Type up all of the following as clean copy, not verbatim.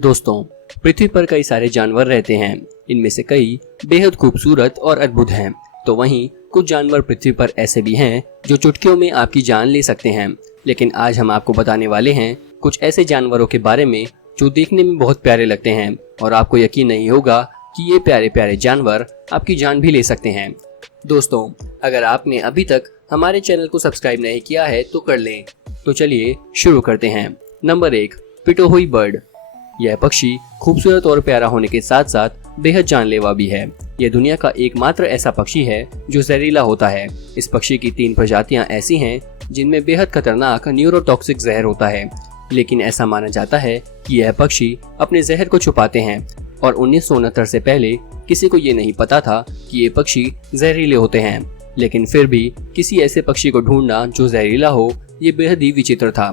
दोस्तों, पृथ्वी पर कई सारे जानवर रहते हैं। इनमें से कई बेहद खूबसूरत और अद्भुत हैं, तो वहीं कुछ जानवर पृथ्वी पर ऐसे भी हैं जो चुटकियों में आपकी जान ले सकते हैं। लेकिन आज हम आपको बताने वाले हैं कुछ ऐसे जानवरों के बारे में जो देखने में बहुत प्यारे लगते हैं और आपको यकीन नहीं होगा कि ये प्यारे प्यारे जानवर आपकी जान भी ले सकते हैं। दोस्तों, अगर आपने अभी तक हमारे चैनल को सब्सक्राइब नहीं किया है तो कर लें। तो चलिए शुरू करते हैं। Number 1, pitohui bird. यह पक्षी खूबसूरत और प्यारा होने के साथ साथ बेहद जानलेवा भी है। यह दुनिया का एकमात्र ऐसा पक्षी है जो जहरीला होता है। इस पक्षी की 3 प्रजातियां ऐसी हैं जिनमें बेहद खतरनाक न्यूरोटॉक्सिक जहर होता है, लेकिन ऐसा माना जाता है कि यह पक्षी अपने जहर को छुपाते हैं और 1969 से पहले किसी को ये नहीं पता था कि ये पक्षी जहरीले होते हैं। लेकिन फिर भी किसी ऐसे पक्षी को ढूंढना जो जहरीला हो, ये बेहद ही विचित्र था।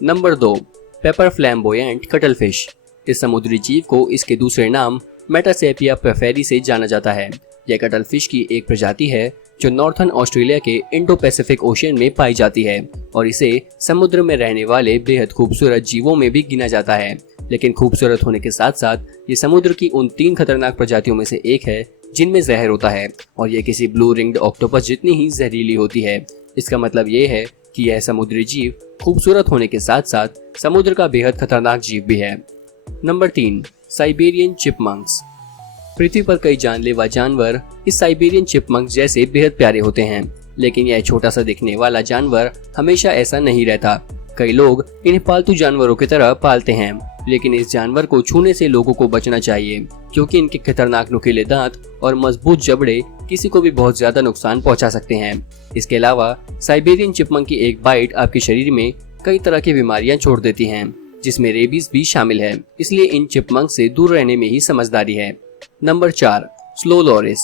Number 2, paper flamboyant cuttlefish. इस समुद्री जीव को इसके दूसरे नाम मेटासेपिया पेफेरी से जाना जाता है। यह कटलफिश की एक प्रजाति है जो नॉर्थर्न ऑस्ट्रेलिया के इंडो पैसिफिक ओशियन में पाई जाती है और इसे समुद्र में रहने वाले बेहद खूबसूरत जीवों में भी गिना जाता है। लेकिन खूबसूरत होने के साथ साथ ये समुद्र की उन 3 खतरनाक प्रजातियों में से एक है जिनमें जहर होता है और यह किसी ब्लू रिंग्ड ऑक्टोपस जितनी ही जहरीली होती है। इसका मतलब ये है कि यह समुद्री जीव खूबसूरत होने के साथ साथ समुद्र का बेहद खतरनाक जीव भी है। Number 3, Siberian chipmunks. पृथ्वी पर कई जानलेवा जानवर इस साइबेरियन चिपमंक जैसे बेहद प्यारे होते हैं, लेकिन यह छोटा सा दिखने वाला जानवर हमेशा ऐसा नहीं रहता। कई लोग इन्हें पालतू जानवरों की तरह पालते हैं, लेकिन इस जानवर को छूने से लोगों को बचना चाहिए क्योंकि इनके खतरनाक नुकीले दांत और मजबूत जबड़े किसी को भी बहुत ज्यादा नुकसान पहुंचा सकते हैं। इसके अलावा साइबेरियन चिपमंक की एक बाइट आपके शरीर में कई तरह की बीमारियां छोड़ देती हैं, जिसमें रेबीज भी शामिल है। इसलिए इन चिपमंक से दूर रहने में ही समझदारी है। Number 4, slow loris.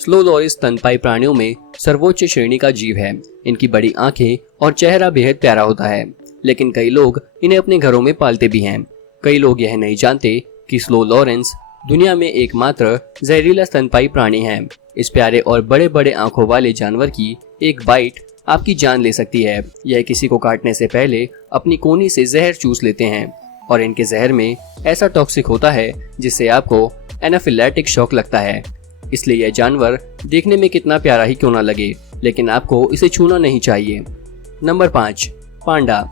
Slow loris स्तनपायी प्राणियों में सर्वोच्च श्रेणी का जीव है। इनकी बड़ी आंखें और चेहरा बेहद प्यारा होता है, लेकिन कई लोग इन्हें अपने घरों में पालते भी हैं। कई लोग यह नहीं जानते कि स्लो लॉरेंस दुनिया में एकमात्र जहरीला स्तनपायी प्राणी है। इस प्यारे और बड़े बड़े आंखों वाले जानवर की एक बाइट आपकी जान ले सकती है। यह किसी को काटने से पहले अपनी कोनी से जहर चूस लेते हैं और इनके जहर में ऐसा टॉक्सिक होता है जिससे आपको एनाफिलैक्टिक शॉक लगता है। इसलिए यह जानवर देखने में कितना प्यारा ही क्यों ना लगे, लेकिन आपको इसे छूना नहीं चाहिए। नंबर 5, पांडा।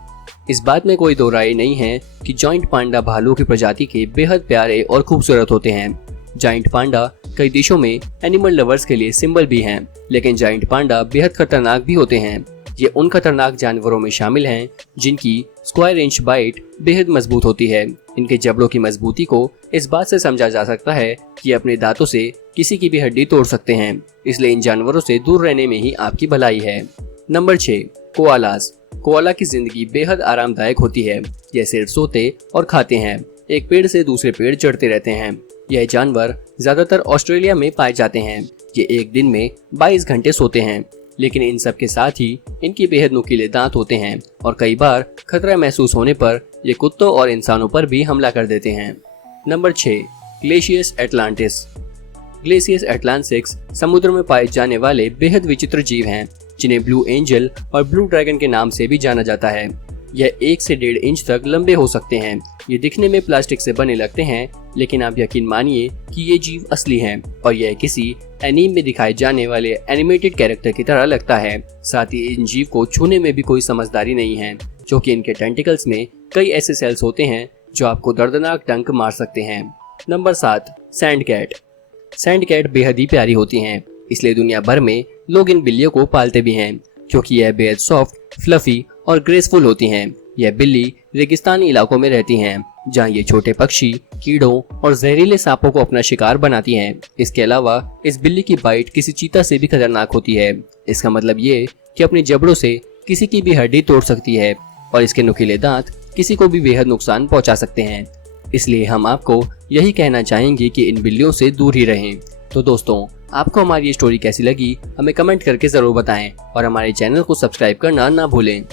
इस बात में कोई दो राय नहीं है कि जायंट पांडा भालू की प्रजाति के बेहद प्यारे और खूबसूरत होते हैं। जायंट पांडा कई देशों में एनिमल लवर्स के लिए सिंबल भी हैं, लेकिन जायंट पांडा बेहद खतरनाक भी होते हैं। ये उन खतरनाक जानवरों में शामिल हैं जिनकी स्क्वायर इंच बाइट बेहद मजबूत होती है। इनके जबड़ों की मजबूती को इस बात से समझा जा सकता है कि अपने दांतों से किसी की भी हड्डी तोड़ सकते हैं। इसलिए इन जानवरों से दूर रहने में ही आपकी भलाई है। Number 6, koalas. कोआला की जिंदगी बेहद आरामदायक होती है। यह सिर्फ सोते और खाते हैं, एक पेड़ से दूसरे पेड़ चढ़ते रहते हैं। यह जानवर ज्यादातर ऑस्ट्रेलिया में पाए जाते हैं। ये एक दिन में 22 घंटे सोते हैं, लेकिन इन सब के साथ ही इनके बेहद नुकीले दांत होते हैं और कई बार खतरा महसूस होने पर ये कुत्तों और इंसानों पर भी हमला कर देते हैं। Number 6, glaucus atlanticus. Glaucus atlanticus समुद्र में पाए जाने वाले बेहद विचित्र जीव हैं जिन्हें ब्लू एंजल और ब्लू ड्रैगन के नाम से भी जाना जाता है। यह 1 से 1.5 इंच तक लंबे हो सकते हैं। ये दिखने में प्लास्टिक से बने लगते हैं, लेकिन आप यकीन मानिए कि ये जीव असली हैं और यह किसी एनीमे में दिखाए जाने वाले एनिमेटेड कैरेक्टर की तरह लगता है। साथ ही इन जीव को छूने में भी कोई समझदारी नहीं है, जो कि इनके टेंटिकल्स में कई ऐसे सेल्स होते हैं जो आपको दर्दनाक डंक मार सकते हैं। Number 7, sand cat. Sand cat बेहद ही प्यारी होती हैं, इसलिए दुनिया भर में लोग इन बिल्लियों को पालते भी हैं क्योंकि यह बेहद सॉफ्ट, फ्लफी और ग्रेसफुल होती हैं। यह बिल्ली रेगिस्तानी इलाकों में रहती हैं, जहां ये छोटे पक्षी, कीड़ों और जहरीले सांपों को अपना शिकार बनाती हैं। इसके अलावा इस बिल्ली की बाइट किसी चीता से भी खतरनाक होती है। इसका मतलब ये कि अपने जबड़ों से किसी की भी हड्डी तोड़ सकती है और इसके नुकीले दांत किसी को भी बेहद नुकसान पहुंचा सकते हैं। इसलिए हम आपको यही कहना चाहेंगे कि इन बिल्लियों से दूर ही रहें। तो दोस्तों, आपको हमारी ये स्टोरी कैसी लगी हमें कमेंट करके जरूर बताएं और हमारे चैनल को सब्सक्राइब करना ना भूलें।